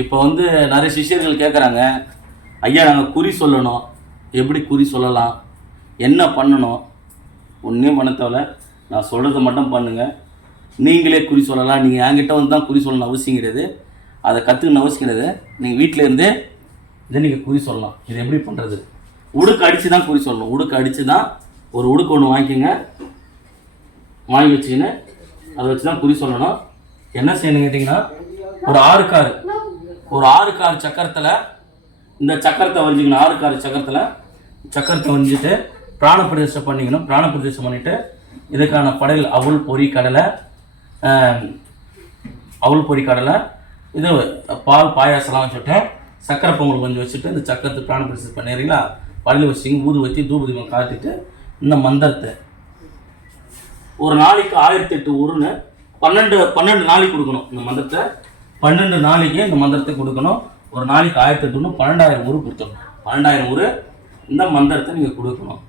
இப்போ வந்து நிறைய சிஷ்யர்கள் கேட்குறாங்க ஐயா நாங்கள் குறி சொல்லணும். எப்படி குறி சொல்லலாம்? என்ன பண்ணணும்? ஒன்றையும் பண்ண தேவையில்ல. நான் சொல்கிறத மட்டும் பண்ணுங்கள் நீங்களே குறி சொல்லலாம். நீங்கள் என்கிட்ட வந்து தான் குறி சொல்லணும் அவசியம் கிடையாது அதை கற்றுக்கணும் அவசியம் கிடையாது நீங்கள் வீட்டில் இருந்தே இதை நீங்கள் குறி சொல்லலாம். இது எப்படி பண்ணுறது உடுக்கு அடித்து தான் குறி சொல்லணும். உடுக்கு அடித்து தான் ஒரு உடுக்கு ஒன்று வாங்கிக்கோங்க. வாங்கி வச்சுக்கின்னு அதை வச்சு தான் குறி சொல்லணும். என்ன செய்யணும் கேட்டிங்கன்னா ஒரு ஆறு கார். ஒரு ஆறு கார் சக்கரத்தில் இந்த சக்கரத்தை வரைஞ்சிக்கணும் ஆறு கார் சக்கரத்தில். சக்கரத்தை வரைஞ்சிட்டு பிராண பண்ணிக்கணும். பிராண பண்ணிவிட்டு இதுக்கான படையில் அவுள் பொறி கடலை அவுள் பொறி கடலை இது பால் பாயாசம்லாம் வச்சுட்டு சக்கரை பொங்கல் கொஞ்சம் வச்சுட்டு இந்த சக்கரத்தை பிராண பண்ணிடுறீங்களா? படையில் வச்சிங்க ஊது வச்சு தூபதீபம் காட்டிட்டு இந்த மந்திரத்தை. ஒரு நாளைக்கு ஆயிரத்தி எட்டு உருன்னு பன்னெண்டு பன்னெண்டு நாளைக்கு கொடுக்கணும் இந்த மந்திரத்தை. பன்னெண்டு நாளைக்கு இந்த மந்திரத்தை கொடுக்கணும். ஒரு நாளைக்கு ஆயிரத்தி எட்டுன்னு பன்னெண்டாயிரம் ஊர் கொடுத்துடணும். பன்னெண்டாயிரம் ஊர் இந்த மந்திரத்தை நீங்கள் கொடுக்கணும்.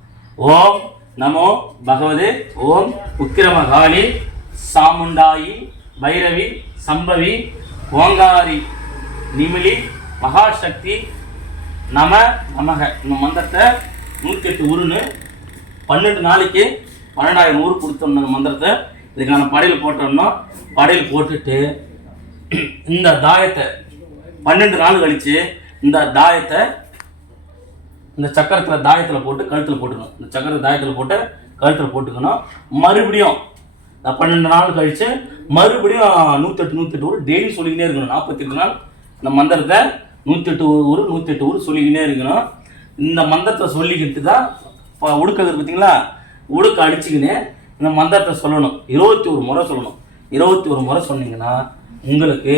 ஓம் நமோ பகவதே ஓம் உக்கிரமகாளி சாமுண்டாயி பைரவி சம்பவி ஓங்காரி நிமிலி மகாசக்தி நம நமக. இந்த மந்திரத்தை நூற்றி எட்டு பன்னெண்டு நாளைக்கு பன்னெண்டாயிரம் ஊர் கொடுத்தோம் இந்த மந்திரத்தை. இதுக்கான படையில் போட்டோம்னா படையில் போட்டுட்டு இந்த தாயத்தை பன்னெண்டு நாள் கழித்து இந்த தாயத்தை இந்த சக்கரத்தில் தாயத்தில் போட்டு கழுத்தில் போட்டுக்கணும். இந்த சக்கரத்தை தாயத்தில் போட்டு கழுத்தில் போட்டுக்கணும். மறுபடியும் இந்த பன்னெண்டு நாள் கழித்து மறுபடியும் நூற்றெட்டு நூற்றெட்டு ஊர் டெய்லி சொல்லிக்கினே இருக்கணும். நாற்பத்தெட்டு நாள் இந்த மந்திரத்தை நூற்றெட்டு ஊர் நூற்றெட்டு ஊர் சொல்லிக்கினே இருக்கணும். இந்த மந்திரத்தை சொல்லிக்கிட்டு தான் இப்போ உடுக்கிறது பார்த்தீங்களா உடுக்க அடிச்சுக்கினே இந்த மந்திரத்தை சொல்லணும். இருபத்தி ஒரு முறை சொல்லணும். இருபத்தி ஒரு முறை சொன்னீங்கன்னா உங்களுக்கு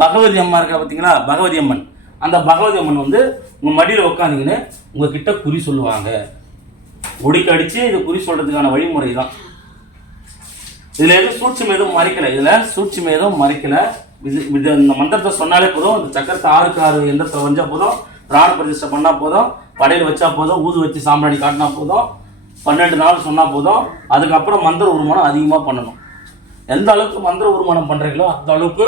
பகவதி அம்மா இருக்கா பார்த்தீங்களா பகவதி அம்மன். அந்த பகவதி அம்மன் வந்து உங்கள் மடியில் உட்காந்திங்கன்னு உங்ககிட்ட குறி சொல்லுவாங்க. உடுக்க அடித்து இது குறி சொல்கிறதுக்கான வழிமுறை தான் இதில் எதுவும் சூட்சம் எதுவும் மறைக்கலை. இதில் சூட்சம் எதுவும் மறைக்கலை. இது இது இந்த மந்திரத்தை சொன்னாலே போதும் இந்த சக்கரத்தை ஆறுக்கு ஆறு எந்திரத்தை வந்தால் போதும் பிராண பிரதிஷ்டை பண்ணால் போதும் படையில் வச்சா போதும் ஊது வச்சு சாம்பிராணி காட்டினா போதும் பன்னெண்டு நாள் சொன்னால் போதும் அதுக்கப்புறம் மந்திர உருமானம் அதிகமாக பண்ணணும். எந்த அளவுக்கு மந்திர உருமானம் பண்ணுறீங்களோ அந்த அளவுக்கு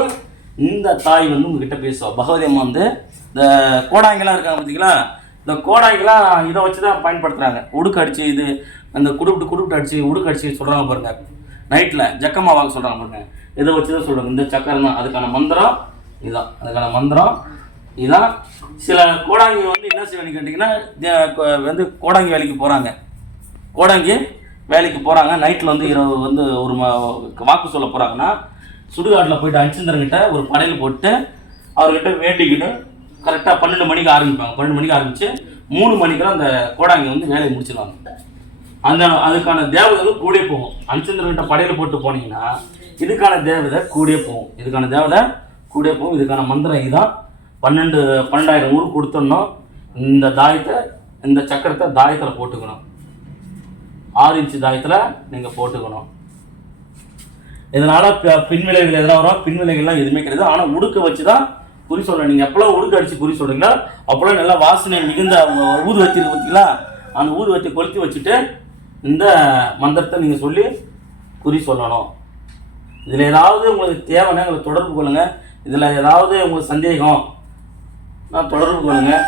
இந்த தாய் வந்து உங்ககிட்ட பேசுவோம் பகவதி அம்மா வந்து இந்த கோடாங்கெல்லாம் இருக்காங்க பார்த்தீங்களா இந்த கோடாங்கெல்லாம் இதை வச்சு தான் பயன்படுத்துகிறாங்க உடுக்கு அடிச்சு இது அந்த குடுப்பிட்டு குடுப்பிட்டு அடிச்சு உடுக்கு அடிச்சு சொல்கிறாங்க பாருங்க. நைட்டில் ஜக்கமாவாக சொல்கிறாங்க பாருங்க. இதை வச்சு தான் சொல்கிறாங்க இந்த சக்கரம் தான் அதுக்கான மந்திரம் இதுதான் அதுக்கான மந்திரம் இதுதான் சில கோடாங்கி வந்து என்ன செய்வேன்னு கேட்டிங்கன்னா தே- வந்து கோடாங்கி வேலைக்கு போகிறாங்க கோடாங்கி வேலைக்கு போகிறாங்க நைட்டில் வந்து இரவு வந்து ஒரு வாக்கு சொல்ல போகிறாங்கன்னா சுடுகாட்டில் போயிட்டு அஞ்சுந்தரங்கிட்ட ஒரு படையில் போட்டு அவர்கிட்ட வேண்டிக்கிட்டு கரெக்டாக பன்னெண்டு மணிக்கு ஆரம்பிப்பாங்க. பன்னெண்டு மணிக்கு ஆரம்பித்து மூணு மணிக்கெல்லாம் அந்த கோடாங்கி வந்து வேலையை முடிச்சிடுவாங்க அந்த அதுக்கான தேவதை கூட போகும். அஞ்சுந்தரங்கிட்ட படையில் போட்டு போனீங்கன்னா இதுக்கான தேவதை கூடயே போகும். இதுக்கான தேவதை கூட போகும். இதுக்கான மந்திரம் இதுதான் பன்னெண்டு பன்னெண்டாயிரம் ஊர் கொடுத்தோம்னா இந்த தாயத்தை இந்த சக்கரத்தை தாயத்தில் போட்டுக்கணும். ஆறு இன்ச்சு தாயத்தில் நீங்கள் போட்டுக்கணும். இதனால் பின்விளைவுகள் எதனா வரும்? பின்விளைவுகள்லாம் எதுவுமே கிடையாது. ஆனால் உடுக்க வச்சு தான் குறி சொல்கிறேன் நீங்கள் எப்போல்லாம் உடுக்க அடித்து குறி சொல்கிறீங்களோ அப்போல்லாம் நல்லா வாசனை மிகுந்த ஊதுவத்தி பார்த்தீங்களா அந்த ஊதுவத்தி கொளுத்தி வச்சுட்டு இந்த மந்திரத்தை நீங்கள் சொல்லி குறி சொல்லணும். இதில் ஏதாவது உங்களுக்கு தேவைன்னா எங்களை தொடர்பு கொள்ளுங்கள் இதில் ஏதாவது உங்களுக்கு சந்தேகம் நான் தொடர்பு கொள்ளுங்கள்